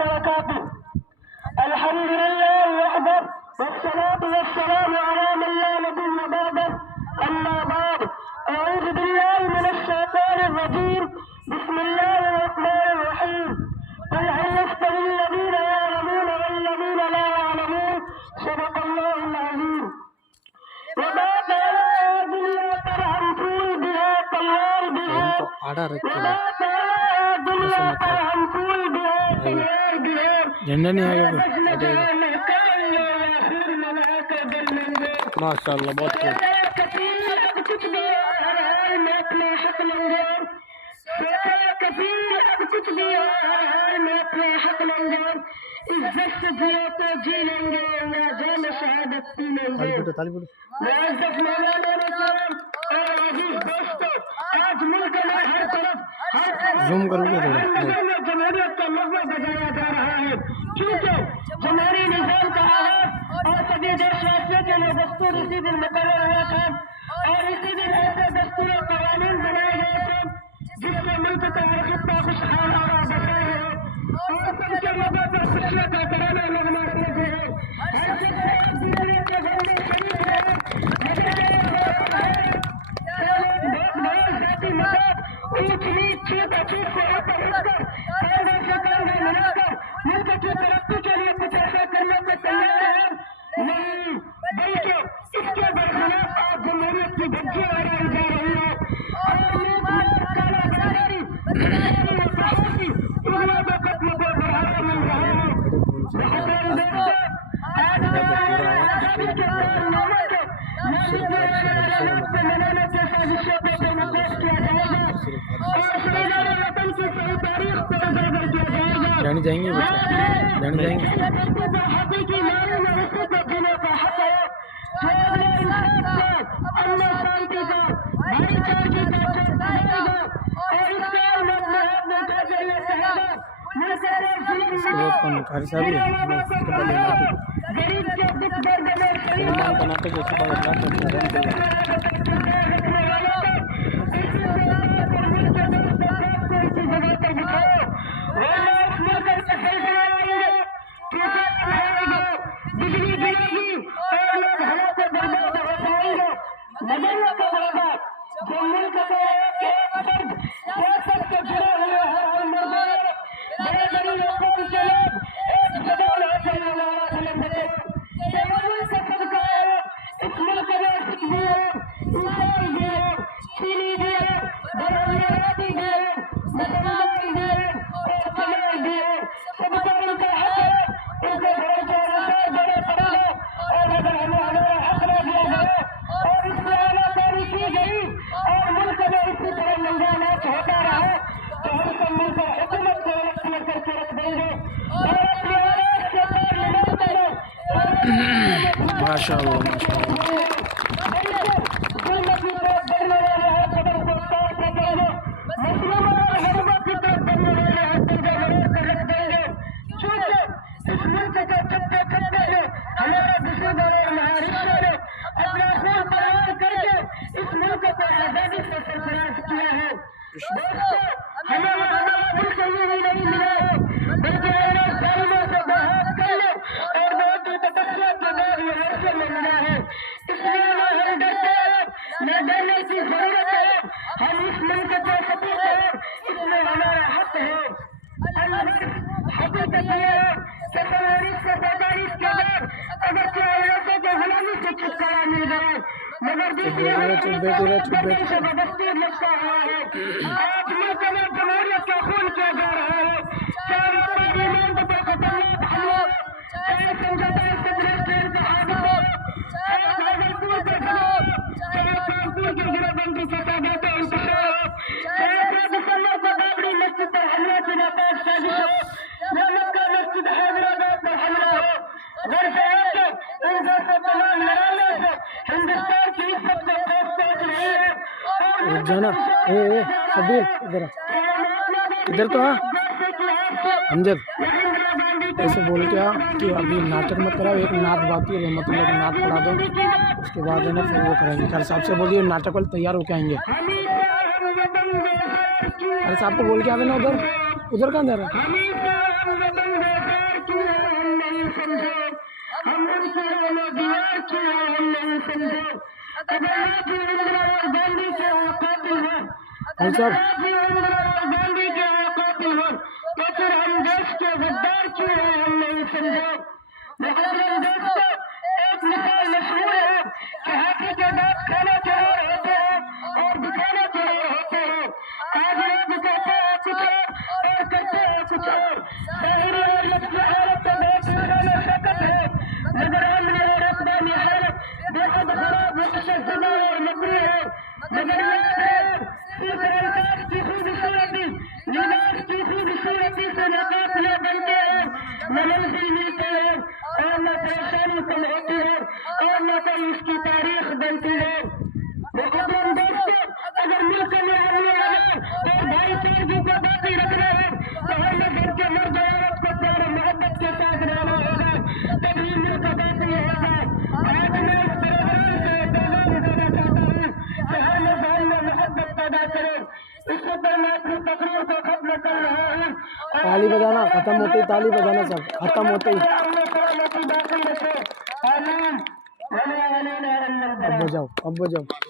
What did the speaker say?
وبركاته. الحمد لله وحده والصلاة والسلام على من لا نبي بعده. أما بعد، أعوذ بالله من الشيطان الرجيم. بسم الله الرحمن الرحيم. قل هل يستوي الذين يعلمون والذين لا يعلمون؟ صدق الله العظيم. وما كان الدنيا ترعى طول بها طوال بها وما كان الدنيا ترعى طول بها طوال بها جنڈا نہیں آئے گا ماشاء اللہ بہت خوب کچھ بھی ہر حال میں اپنے حق لیں گے. کچھ بھی ہر حال میں اپنے حق لیں گے. عزت سے جیو تو جی لیں گے یا جان شہادت پی لیں گے. معزز مولانا کرام اور عزیز دوستو، آج ملک میں ہر طرف زوم کرو گے جمہوریت کا لفظ بجایا جا رہا ہے، کیونکہ جمہوری نظام کا آغاز اور سبھی دیش واسیوں کے لیے دستور اسی دن مقرر ہوا تھا اور اسی دن ایسے دستور و قوانین بنائے گئے تھے جس سے ملک کا ہر خطہ خوشحال اور آباد ہے اور سب کے لوگوں پر خوشیوں کا کرانا لگنا چاہیے. ہر جگہ جمہوریت کے بندے شریف ہیں ذاتی مذہب اونچ نیچ چھوٹ اچھوٹ سے اوپر اٹھ کر کاندھے سے کاندھے ملا کر ملک کی ترقی کے لیے کچھ ایسا کرنے کو تیار ہے. نہیں، بلکہ اس کے برخلاف آج جمہوریت کی دھجی اڑائی جا رہی ہے اور کالا بازاری انہوں کو ختم کو بڑھاوا مل رہا ہے. آج آزادی کے کارناموں کو منانے کے سازشوں کو پیش کیا جائے گا اور شہیدان وطن کی صحیح تاریخ کو اجاگر کیا جائے گا. جانے جائیں گے حقیقی معنی میں اسی کو جینے کا حق ہے جو اپنے انسان کو امن و شانتی کا بھائی چارگی کا چاہے گا اور اس کے اندر محب ملکہ کے لیے کہے گا ملک کے ظلم غریب کے دکھ درد میں شریک بجلی گرے گی اور لوگ گھروں کو برباد ہو جائیں گے. نظریہ کو برباد جو ملک کے ایک فرد سیاست سے جڑے ہوئے ہیں اور مردوں بڑے بڑے لوگوں کے لوگ ایک زبان ہے صلی اللہ علیہ وسلم نے کہ وہ ملک صدقہ ہے. اس ملک میں سکھ بھی ہے، عیسائی بھی ہے، چینی بھی ہے، برہمنی بھی ہے، مسلمان بھی ہے اور چمار بھی ہے. سب کو ان کا حق ہے، ان کے گھر کے رسائے بڑے پڑے ہیں اور اگر ہمیں ہمارا حق نہ دیا جائے اور اس سے اعلیٰ کاری کی گئی اور ملک میں اسی طرح ننگا ناچ ہوتا رہا تو ہم سب مل کر حکومت کو الگ کر کے رکھ دیں گے اور اپنی آواز سے پارلیمنٹ کریں. ماشاء اللہ ہمارا دشمن اور مہارشوں نے اپنا خون قربان کر کے اس ملک کو آزادی سے سرفراز کیا ہے. ہمیں ہمارا ملک یہ نہیں ملا ہے بلکہ ہمیں ظالموں سے بہت کر لے اور بہت ہی تپسیا کے بعد یہ حاصل میں ملا ہے. اس لیے ہم ڈرتے ہیں، نہ ڈرنے کی ضرورت ہے. ہم اس ملک کے سپوت ہیں، اس میں ہمارا حق ہے. حقیقت یہ ہے کہ 1945 کے بعد اگرچہ علاقے کے غلامی سے چھٹکارا مل گیا مگر دوسری زبردستی لگتا ہوا ہے. آج ملک میں جمہوریت کا خون کیا جا رہا ہے، چاہے پارلیمنٹ پر خطرناک حملہ، چاہے سمجھوتا سدرسٹین کا حادثہ ہو، چاہے بھاگلپور کے خلاف، چاہے کانپور کے گرہ بندی فسادات انتشار ہو، چاہے 2 دسمبر کو بابری مسجد پر حملے کی ناکام سازش ہو یا مکہ مسجد حیدرآباد پر حملہ ہو. غرض ہے کہ ان جیسے تمام لڑائیوں سے ہندوستان کی عزت سے خوف پہنچ رہی ہے جانا شبیر ادھر تو امجد ایسے بول کے کہ ابھی ناٹک مت کراؤ، ایک نعت باقی ہے، رحمت اللہ کی نعت پڑھا دو، اس کے بعد ہے نا پھر وہ کریں گے. خیر صاحب سے بولیے ناٹک والے تیار ہو کے آئیں گے. ارے صاحب کو بول کے آوے نا ادھر کہاں جا رہا ہے. سمجھو اگر راجیو اندرا گاندھی کے قاتل ہوں بھائی صاحب راجیو اندرا گاندھی کے قاتل ہوں تو پھر ہم دیش کے غدار کیوں ہیں ہم نہیں سمجھو محترم دوستو ایک مثال مشہور ہے کہ ہاتھی کے دانت کھانا چور ہوتے ہیں اور دکھانا چور ہوتے ہیں آج لوگ کہتے ہیں کچھ اور کرتے ہیں کچھ اور ظاہری اور لفظی حالت تو بہت سارا شکت ہے مگر عملی اور اقدامی حالت بہت خراب وحشت زدہ اور مکروہ ہے مگر یاد رہے صرف الفاظ کی خوبصورتی لباس کی خوبصورتی سے نہ قافلے بنتے ہیں نہ منزل ملتے ہیں اور نہ پریشانی کم ہوتی ہے اور نہ کوئی اس کی تاریخ بنتی ہے محترم دوستو اگر ملک میں رہنے والے اور بھائی چارگی کو باقی رکھنا ہے تو ہر مذہب کے مرد عورت کو پیار و محبت کے ساتھ رہنا ہوگا تبھی ملک باقی ہوگا آج میں اس پروگرام سے پیغام دینا چاہتا ہوں کہ ہر نظام میں محبت پیدا کرے اس کو پر میں اپنی تقریر کو ختم کر رہا ہوں تالی بجانا ختم ہوتے ہی تالی بجانا سب ختم ہوتے ہی باقی رکھے آمین اب بجاؤ